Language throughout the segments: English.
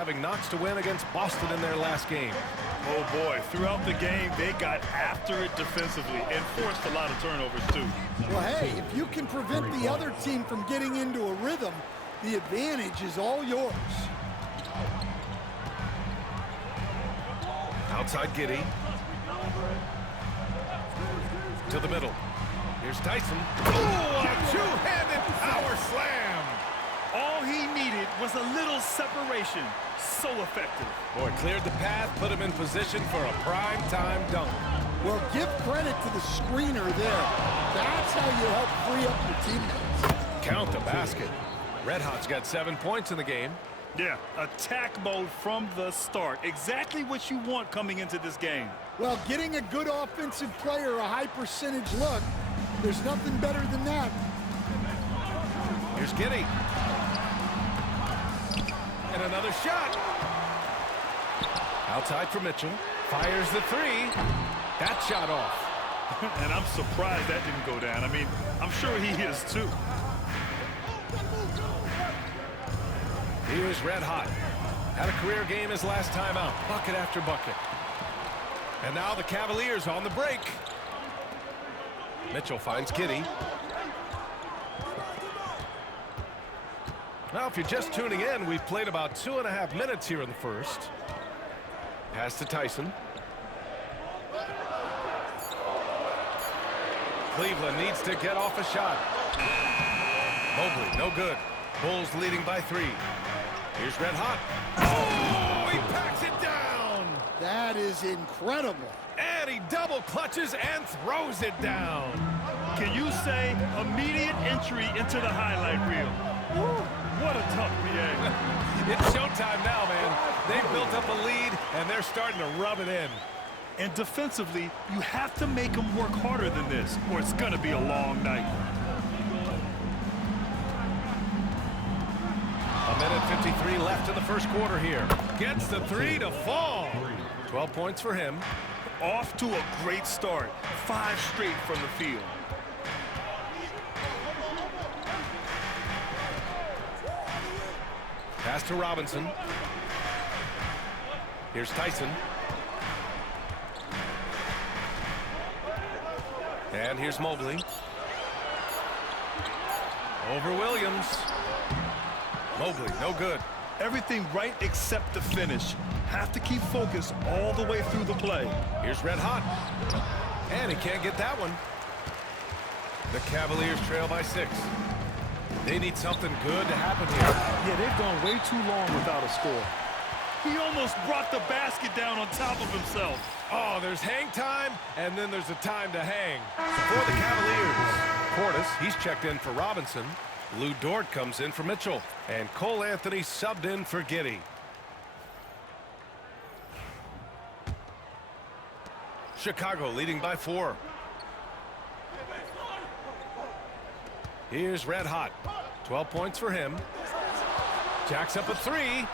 having Knox to win against Boston in their last game. Oh boy, throughout the game, they got after it defensively and forced a lot of turnovers too. Well, hey, if you can prevent the other team from getting into a rhythm, the advantage is all yours. Outside Giddey. To the middle. Here's Tyson. Oh, a two-handed power slam. All he needed was a little separation. So effective. Boy, cleared the path, put him in position for a prime-time dunk. Well, give credit to the screener there. That's how you help free up your teammates. Count the basket. Red Hot's got 7 points in the game. Yeah, attack mode from the start. Exactly what you want coming into this game. Well, getting a good offensive player a high percentage look, there's nothing better than that. Here's Giddey. And another shot. Outside for Mitchell. Fires the three. That shot off. And I'm surprised that didn't go down. I mean, I'm sure he is too. Here's Red Hot. Had a career game his last time out. Bucket after bucket. And now the Cavaliers on the break. Mitchell finds Giddey. Now, if you're just tuning in, we've played about 2.5 minutes here in the first. Pass to Tyson. Cleveland needs to get off a shot. Mobley, no good. Bulls leading by 3. Here's Red Hot. Oh, he packs it down. That is incredible. And he double clutches and throws it down. Can you say immediate entry into the highlight reel? Woo, what a tough BA. It's showtime now, man. They've built up a lead, and they're starting to rub it in. And defensively, you have to make them work harder than this, or it's going to be a long night. A minute 53 left in the first quarter here. Gets the three to fall. 12 points for him. Off to a great start. 5 straight from the field. Pass to Robinson. Here's Tyson. And here's Mobley. Over Williams. Mobley, no good. Everything right except the finish. Have to keep focus all the way through the play. Here's Red Hot. And he can't get that one. The Cavaliers trail by 6. They need something good to happen here. Yeah, they've gone way too long without a score. He almost brought the basket down on top of himself. Oh, there's hang time, and then there's a time to hang. For the Cavaliers, Portis, he's checked in for Robinson. Lou Dort comes in for Mitchell. And Cole Anthony subbed in for Giddey. Chicago leading by 4. Here's Red Hot. 12 points for him. Jacks up a 3.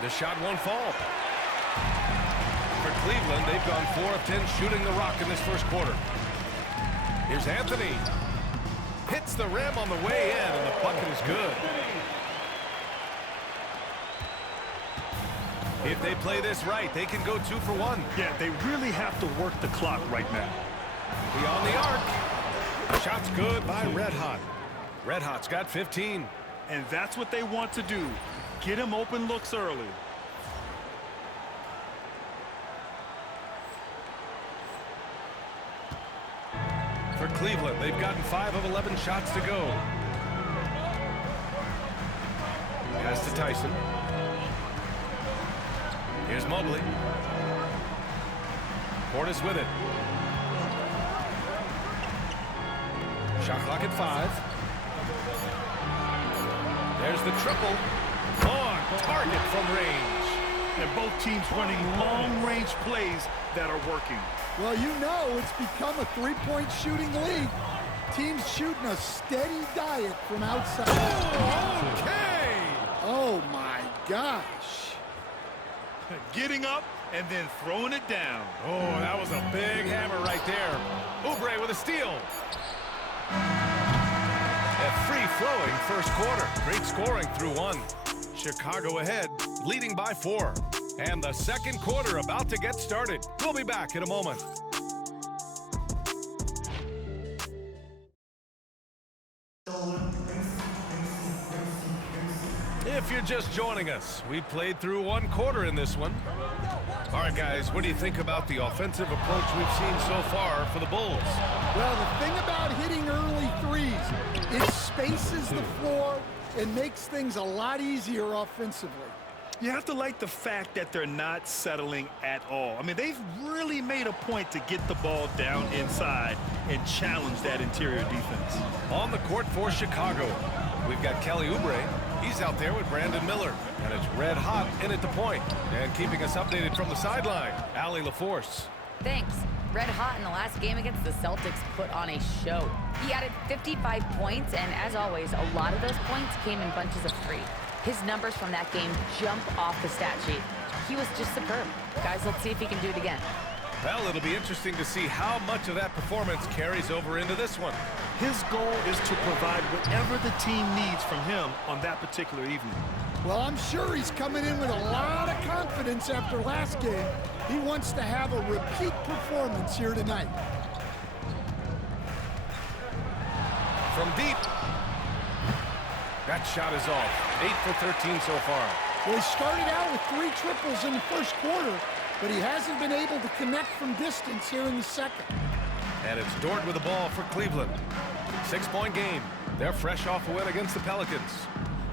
The shot won't fall. For Cleveland, they've gone 4 of 10 shooting the rock in this first quarter. Here's Anthony. Hits the rim on the way in, and the bucket is good. If they play this right, they can go 2 for 1. Yeah, they really have to work the clock right now. Beyond the arc. Shot's good by Red Hot. Red Hot's got 15. And that's what they want to do. Get him open looks early. For Cleveland, they've gotten 5 of 11 shots to go. Pass to Tyson. Here's Mobley. Portis with it. Shot clock at 5. There's the triple. On target from range. And both teams running long-range plays that are working. Well, you know it's become a 3-point shooting league. Teams shooting a steady diet from outside. Oh, okay! Oh, my gosh. Getting up and then throwing it down. Oh, that was a big hammer right there. Oubre with a steal. A free-flowing first quarter. Great scoring through 1. Chicago ahead, leading by 4. And the second quarter about to get started. We'll be back in a moment. If you're just joining us, we played through one quarter in this one. All right, guys, what do you think about the offensive approach we've seen so far for the Bulls? Well, the thing about hitting early threes, it spaces the floor and makes things a lot easier offensively. You have to like the fact that they're not settling at all. I mean, they've really made a point to get the ball down inside and challenge that interior defense. On the court for Chicago, we've got Kelly Oubre. He's out there with Brandon Miller. And it's red hot in at the point. And keeping us updated from the sideline, Allie LaForce. Thanks. Red hot in the last game against the Celtics put on a show. He added 55 points, and as always, a lot of those points came in bunches of 3. His numbers from that game jump off the stat sheet. He was just superb. Guys, let's see if he can do it again. Well, it'll be interesting to see how much of that performance carries over into this one. His goal is to provide whatever the team needs from him on that particular evening. Well, I'm sure he's coming in with a lot of confidence after last game. He wants to have a repeat performance here tonight. From deep. That shot is off. 8 for 13 so far. Well, he started out with 3 triples in the first quarter, but he hasn't been able to connect from distance here in the second. And it's Dort with the ball for Cleveland. 6-point game. They're fresh off a win against the Pelicans.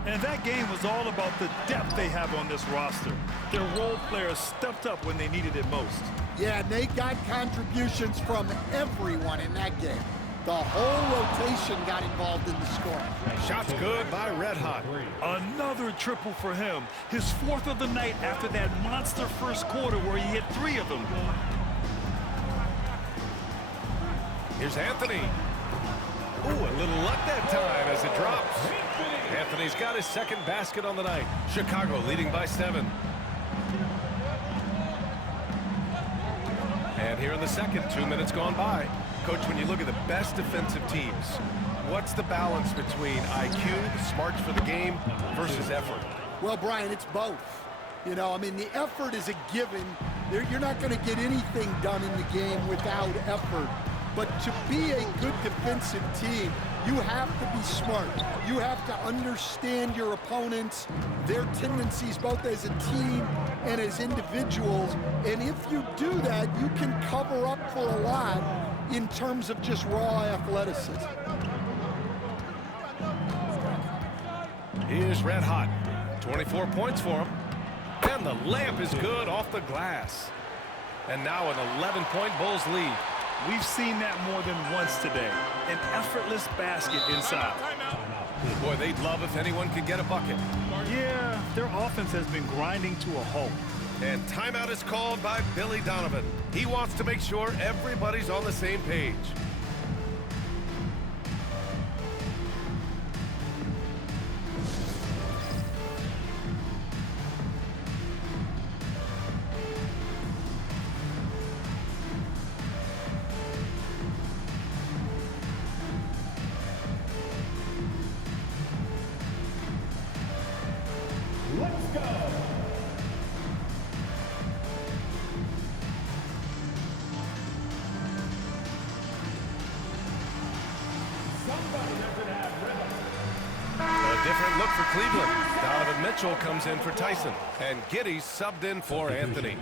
And that game was all about the depth they have on this roster. Their role players stepped up when they needed it most. Yeah, and they got contributions from everyone in that game. The whole rotation got involved in the scoring. Shots good by Red Hot. Another triple for him. His 4th of the night after that monster first quarter where he hit 3 of them. Here's Anthony. Ooh, a little luck that time as it drops. Anthony's got his second basket on the night. Chicago leading by 7. And here in the second, 2 minutes gone by. Coach, when you look at the best defensive teams, what's the balance between IQ, smarts for the game, versus effort? Well, Brian, it's both. You know, I mean, the effort is a given. You're not going to get anything done in the game without effort. But to be a good defensive team, you have to be smart. You have to understand your opponents, their tendencies both as a team and as individuals. And if you do that, you can cover up for a lot in terms of just raw athleticism. Here's Red Hot. 24 points for him. And the layup is good off the glass. And now an 11-point Bulls lead. We've seen that more than once today. An effortless basket inside. Boy, they'd love if anyone could get a bucket. Yeah, their offense has been grinding to a halt. And timeout is called by Billy Donovan. He wants to make sure everybody's on the same page. Let's go. A different look for Cleveland. Donovan Mitchell comes in for Tyson. And Giddey subbed in for Anthony.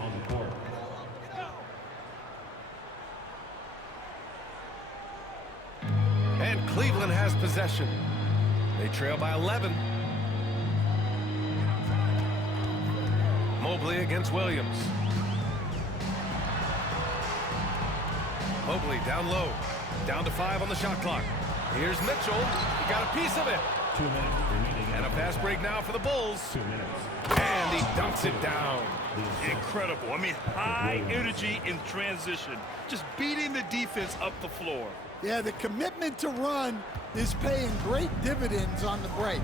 And Cleveland has possession. They trail by 11. Mobley against Williams. Mobley down low. Down to 5 on the shot clock. Here's Mitchell. He got a piece of it. 2 minutes remaining. And a fast break now for the Bulls. 2 minutes. And he dunks it down. Incredible. I mean, high energy in transition. Just beating the defense up the floor. Yeah, the commitment to run is paying great dividends on the break.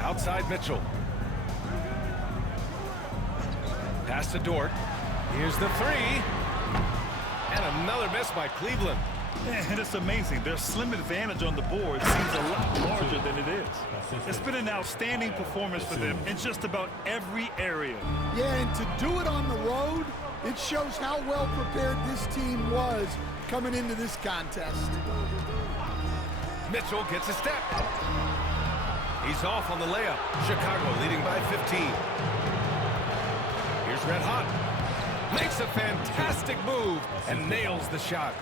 Outside Mitchell. Pass to Dort. Here's the 3. And another miss by Cleveland. And it's amazing. Their slim advantage on the board seems a lot larger than it is. It's been an outstanding performance for them in just about every area. Yeah, and to do it on the road, it shows how well prepared this team was coming into this contest. Mitchell gets a step. He's off on the layup. Chicago leading by 15. Here's Red Hot. Makes a fantastic move and nails the shot.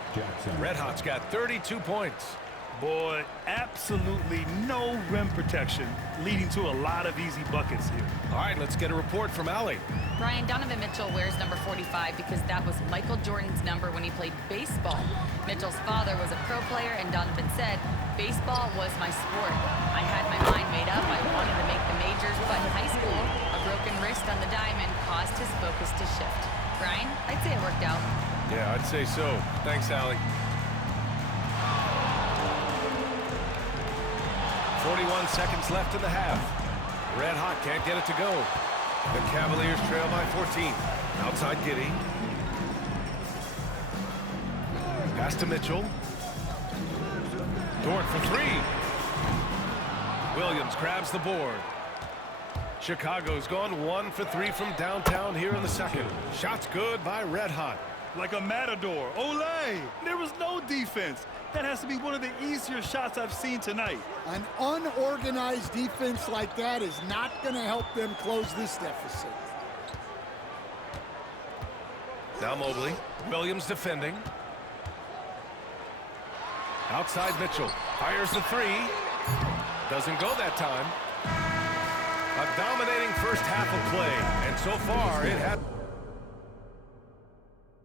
Red Hot's got 32 points. Boy, absolutely no rim protection, leading to a lot of easy buckets here. All right, let's get a report from Allie. Brian, Donovan Mitchell wears number 45 because that was Michael Jordan's number when he played baseball. Mitchell's father was a pro player, and Donovan said, "Baseball was my sport. I had my mind made up. I wanted to make the majors, but in high school, a broken wrist on the diamond caused his focus to shift." Brian, I'd say it worked out. Yeah, I'd say so. Thanks, Allie. 41 seconds left in the half. Red Hot can't get it to go. The Cavaliers trail by 14. Outside Giddey. Pass to Mitchell. Dort for three. Williams grabs the board. Chicago's gone 1 for 3 from downtown here in the second. Shots good by Red Hot. Like a matador. Olay! There was no defense. That has to be one of the easier shots I've seen tonight. An unorganized defense like that is not going to help them close this deficit. Now Mobley. Williams defending. Outside Mitchell. Fires the three. Doesn't go that time. A dominating first half of play. And so far, it has...